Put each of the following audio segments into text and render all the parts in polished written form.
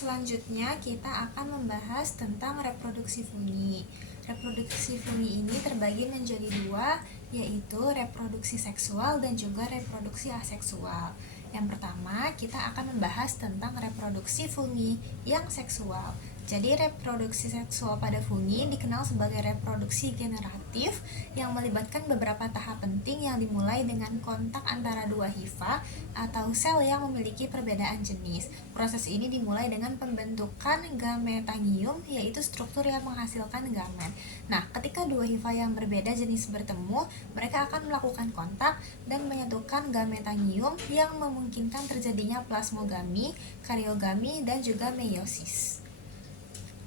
Selanjutnya kita akan membahas tentang reproduksi fungi. Reproduksi fungi ini terbagi menjadi dua, yaitu reproduksi seksual dan juga reproduksi aseksual. Yang pertama, kita akan membahas tentang reproduksi fungi yang seksual. Jadi reproduksi seksual pada fungi dikenal sebagai reproduksi generatif yang melibatkan beberapa tahap penting yang dimulai dengan kontak antara dua hifa atau sel yang memiliki perbedaan jenis. Proses ini dimulai dengan pembentukan gametangium, yaitu struktur yang menghasilkan gamet. Nah, ketika dua hifa yang berbeda jenis bertemu, mereka akan melakukan kontak dan menyatukan gametangium yang memungkinkan terjadinya plasmogami, karyogami, dan juga meiosis.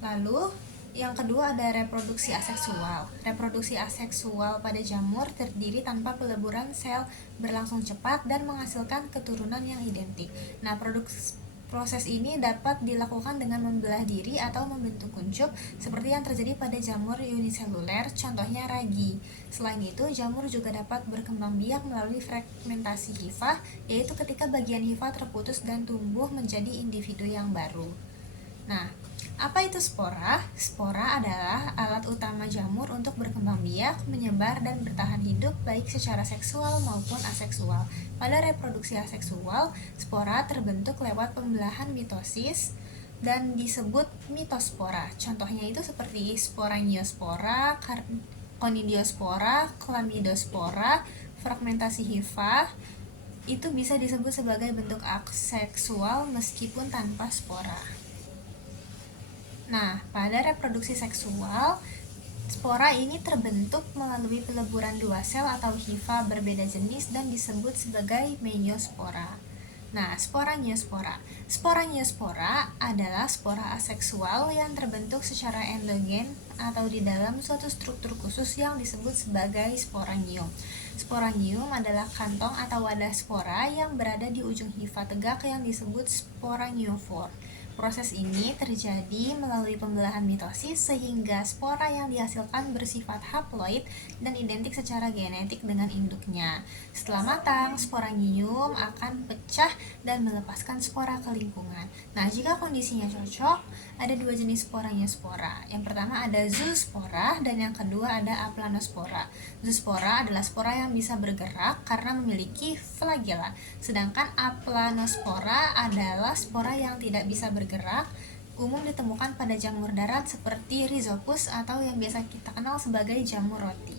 Lalu, yang kedua ada reproduksi aseksual. Reproduksi aseksual pada jamur terdiri tanpa peleburan sel, berlangsung cepat dan menghasilkan keturunan yang identik. Nah, proses ini dapat dilakukan dengan membelah diri atau membentuk kuncup seperti yang terjadi pada jamur uniseluler, contohnya ragi. Selain itu, jamur juga dapat berkembang biak melalui fragmentasi hifa, yaitu ketika bagian hifa terputus dan tumbuh menjadi individu yang baru. Nah, apa itu spora? Spora adalah alat utama jamur untuk berkembang biak, menyebar, dan bertahan hidup baik secara seksual maupun aseksual. Pada reproduksi aseksual, spora terbentuk lewat pembelahan mitosis dan disebut mitospora. Contohnya itu seperti sporangiosspora, conidiospora, chlamydospora, fragmentasi hifa. Itu bisa disebut sebagai bentuk aseksual meskipun tanpa spora. Nah, pada reproduksi seksual, spora ini terbentuk melalui peleburan dua sel atau hifa berbeda jenis dan disebut sebagai meiospora. Nah, sporangiosspora. Sporangiosspora adalah spora aseksual yang terbentuk secara endogen atau di dalam suatu struktur khusus yang disebut sebagai sporangium. Sporangium adalah kantong atau wadah spora yang berada di ujung hifa tegak yang disebut sporangiofor. Proses ini terjadi melalui pembelahan mitosis sehingga spora yang dihasilkan bersifat haploid dan identik secara genetik dengan induknya. Setelah matang, sporangium akan pecah dan melepaskan spora ke lingkungan. Nah, jika kondisinya cocok, ada dua jenis sporangiospora. Yang pertama ada zoospora dan yang kedua ada aplanospora. Zoospora adalah spora yang bisa bergerak karena memiliki flagela, sedangkan aplanospora adalah spora yang tidak bisa bergerak, umum ditemukan pada jamur darat seperti Rhizopus atau yang biasa kita kenal sebagai jamur roti.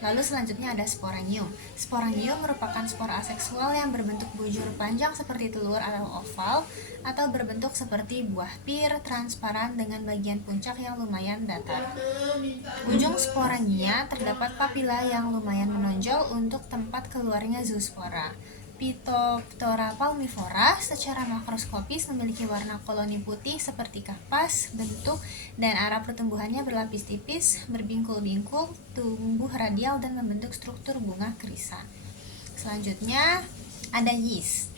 Lalu selanjutnya ada sporangium. Sporangium merupakan spora aseksual yang berbentuk bujur panjang seperti telur atau oval atau berbentuk seperti buah pir transparan dengan bagian puncak yang lumayan datar. Ujung sporangia terdapat papila yang lumayan menonjol untuk tempat keluarnya zoospora. Phytophthora palmivora secara makroskopis memiliki warna koloni putih seperti kapas, bentuk dan arah pertumbuhannya berlapis tipis, berbingkul-bingkul, tumbuh radial dan membentuk struktur bunga krisa. Selanjutnya ada yeast.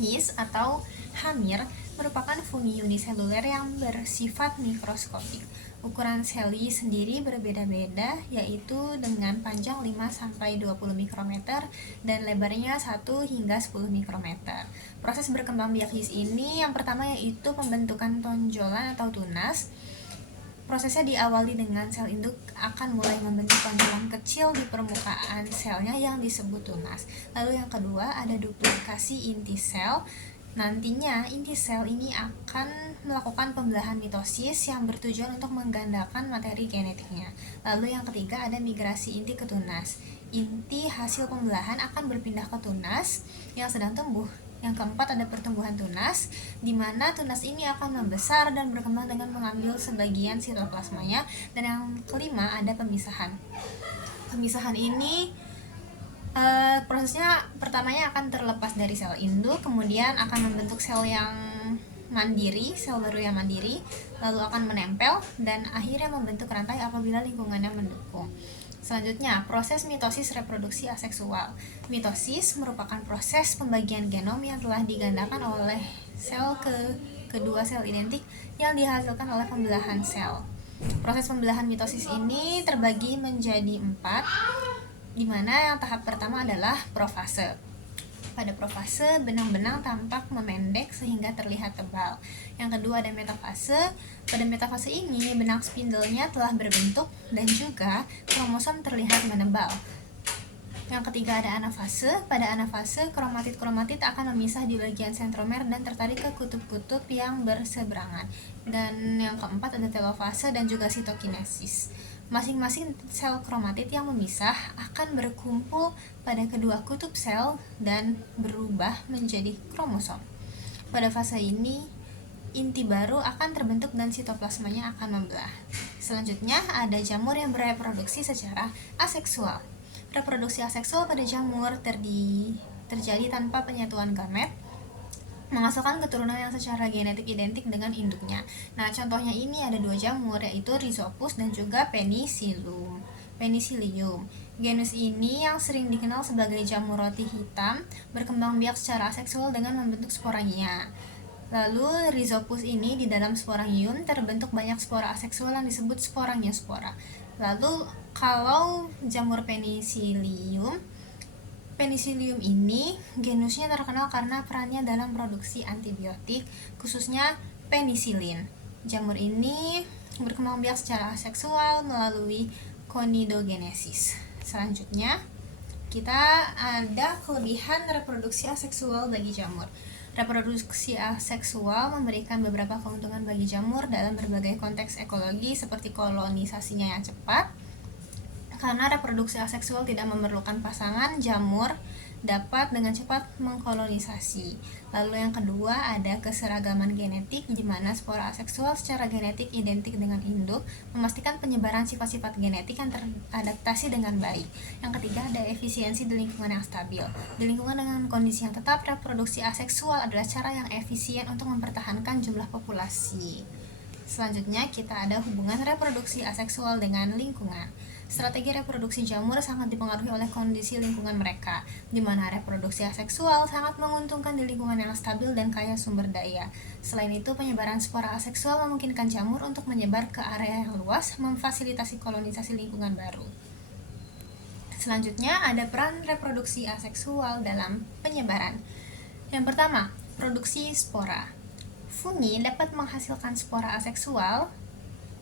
Yeast atau hamir merupakan fungi uniseluler yang bersifat mikroskopik. Ukuran sel yeast sendiri berbeda-beda, yaitu dengan panjang 5-20 mikrometer dan lebarnya 1 hingga 10 mikrometer. Proses berkembang biak yeast ini yang pertama yaitu pembentukan tonjolan atau tunas. Prosesnya diawali dengan sel induk akan mulai membentuk tonjolan kecil di permukaan selnya yang disebut tunas. Lalu yang kedua ada duplikasi inti sel. Nantinya inti sel ini akan melakukan pembelahan mitosis yang bertujuan untuk menggandakan materi genetiknya. Lalu yang ketiga ada migrasi inti ke tunas. Inti hasil pembelahan akan berpindah ke tunas yang sedang tumbuh. Yang keempat ada pertumbuhan tunas, di mana tunas ini akan membesar dan berkembang dengan mengambil sebagian sitoplasmanya. Dan yang kelima ada pemisahan. Pemisahan ini prosesnya pertamanya akan terlepas dari sel induk, kemudian akan membentuk sel yang mandiri, sel baru yang mandiri, lalu akan menempel dan akhirnya membentuk rantai apabila lingkungannya mendukung. Selanjutnya, proses mitosis reproduksi aseksual. Mitosis merupakan proses pembagian genom yang telah digandakan oleh sel ke kedua sel identik yang dihasilkan oleh pembelahan sel. Proses pembelahan mitosis ini terbagi menjadi 4, di mana yang tahap pertama adalah profase. Pada profase, benang-benang tampak memendek sehingga terlihat tebal. Yang kedua ada metafase. Pada metafase ini, benang spindlenya telah berbentuk dan juga kromosom terlihat menebal. Yang ketiga ada anafase. Pada anafase, kromatid-kromatid akan memisah di bagian sentromer dan tertarik ke kutub-kutub yang berseberangan. Dan yang keempat ada telofase dan juga sitokinesis. Masing-masing sel kromatid yang memisah akan berkumpul pada kedua kutub sel dan berubah menjadi kromosom. Pada fase ini, inti baru akan terbentuk dan sitoplasmanya akan membelah. Selanjutnya ada jamur yang bereproduksi secara aseksual. Reproduksi aseksual pada jamur terjadi tanpa penyatuan gamet, menghasilkan keturunan yang secara genetik identik dengan induknya. Nah, contohnya ini ada dua jamur, yaitu Rhizopus dan juga Penicillium. Genus ini yang sering dikenal sebagai jamur roti hitam berkembang biak secara aseksual dengan membentuk sporangia. Lalu Rhizopus ini di dalam sporangium terbentuk banyak spora aseksual yang disebut sporangiospora. Lalu kalau jamur Penicillium ini genusnya terkenal karena perannya dalam produksi antibiotik, khususnya penisilin. Jamur ini berkembang biak secara aseksual melalui conidogenesis. Selanjutnya, kita ada kelebihan reproduksi aseksual bagi jamur. Reproduksi aseksual memberikan beberapa keuntungan bagi jamur dalam berbagai konteks ekologi seperti kolonisasinya yang cepat. Karena reproduksi aseksual tidak memerlukan pasangan, jamur dapat dengan cepat mengkolonisasi. Lalu yang kedua ada keseragaman genetik, di mana spora aseksual secara genetik identik dengan induk, memastikan penyebaran sifat-sifat genetik yang teradaptasi dengan baik. Yang ketiga ada efisiensi di lingkungan yang stabil. Di lingkungan dengan kondisi yang tetap, reproduksi aseksual adalah cara yang efisien untuk mempertahankan jumlah populasi. Selanjutnya kita ada hubungan reproduksi aseksual dengan lingkungan. Strategi reproduksi jamur sangat dipengaruhi oleh kondisi lingkungan mereka, di mana reproduksi aseksual sangat menguntungkan di lingkungan yang stabil dan kaya sumber daya. Selain itu, penyebaran spora aseksual memungkinkan jamur untuk menyebar ke area yang luas, memfasilitasi kolonisasi lingkungan baru. Selanjutnya, ada peran reproduksi aseksual dalam penyebaran. Yang pertama, produksi spora. Fungi dapat menghasilkan spora aseksual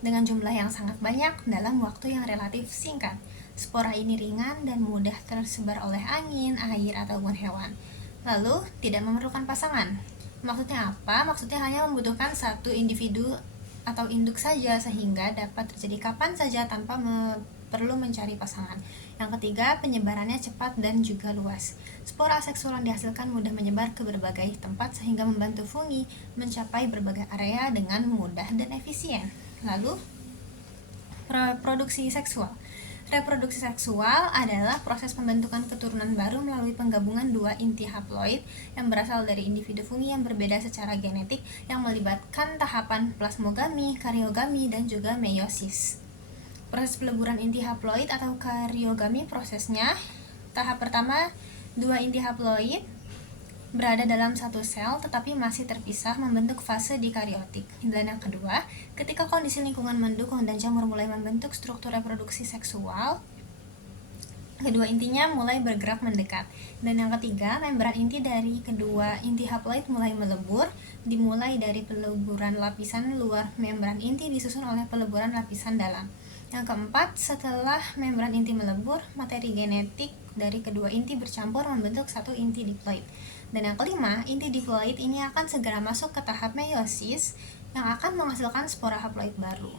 dengan jumlah yang sangat banyak dalam waktu yang relatif singkat. Spora ini ringan dan mudah tersebar oleh angin, air, ataupun hewan. Lalu, tidak memerlukan pasangan. Maksudnya apa? Maksudnya hanya membutuhkan satu individu atau induk saja, sehingga dapat terjadi kapan saja tanpa perlu mencari pasangan. Yang ketiga, penyebarannya cepat dan juga luas. Spora aseksual yang dihasilkan mudah menyebar ke berbagai tempat sehingga membantu fungi mencapai berbagai area dengan mudah dan efisien. Lalu, reproduksi seksual. Reproduksi seksual adalah proses pembentukan keturunan baru melalui penggabungan dua inti haploid yang berasal dari individu fungi yang berbeda secara genetik yang melibatkan tahapan plasmogami, karyogami, dan juga meiosis. Proses peleburan inti haploid atau karyogami prosesnya, tahap pertama, dua inti haploid berada dalam satu sel tetapi masih terpisah membentuk fase dikaryotik. Dan yang kedua, ketika kondisi lingkungan mendukung dan jamur mulai membentuk struktur reproduksi seksual, kedua intinya mulai bergerak mendekat. Dan yang ketiga, membran inti dari kedua inti haploid mulai melebur, dimulai dari peleburan lapisan luar membran inti disusun oleh peleburan lapisan dalam. Yang keempat, setelah membran inti melebur, materi genetik dari kedua inti bercampur membentuk satu inti diploid. Dan yang kelima, inti diploid ini akan segera masuk ke tahap meiosis yang akan menghasilkan spora haploid baru.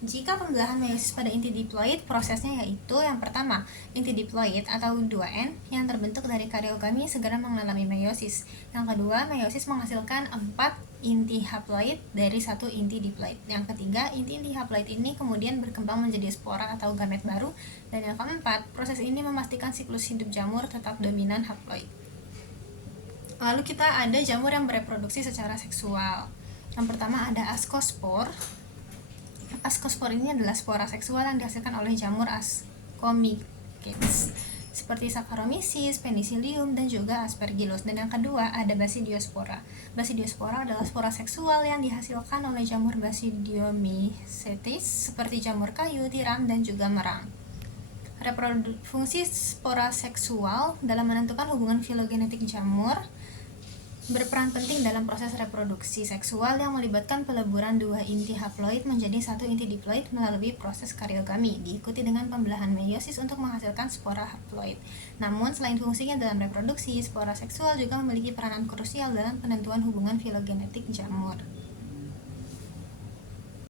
Jika pembelahan meiosis pada inti diploid, prosesnya yaitu yang pertama, inti diploid atau 2N yang terbentuk dari karyogami segera mengalami meiosis. Yang kedua, meiosis menghasilkan 4 inti haploid dari satu inti diploid. Yang ketiga, inti-inti haploid ini kemudian berkembang menjadi spora atau gamet baru. Dan yang keempat, proses ini memastikan siklus hidup jamur tetap dominan haploid. Lalu kita ada jamur yang bereproduksi secara seksual. Yang pertama ada ascospor. Ascospor ini adalah spora seksual yang dihasilkan oleh jamur Ascomycetes seperti Saccharomyces, Penicillium, dan juga Aspergillus. Dan yang kedua ada Basidiospora. Basidiospora adalah spora seksual yang dihasilkan oleh jamur Basidiomycetes seperti jamur kayu, tiram, dan juga merang. Fungsi spora seksual dalam menentukan hubungan filogenetik jamur berperan penting dalam proses reproduksi seksual yang melibatkan peleburan dua inti haploid menjadi satu inti diploid melalui proses kariogami, diikuti dengan pembelahan meiosis untuk menghasilkan spora haploid. Namun, selain fungsinya dalam reproduksi, spora seksual juga memiliki peranan krusial dalam penentuan hubungan filogenetik jamur.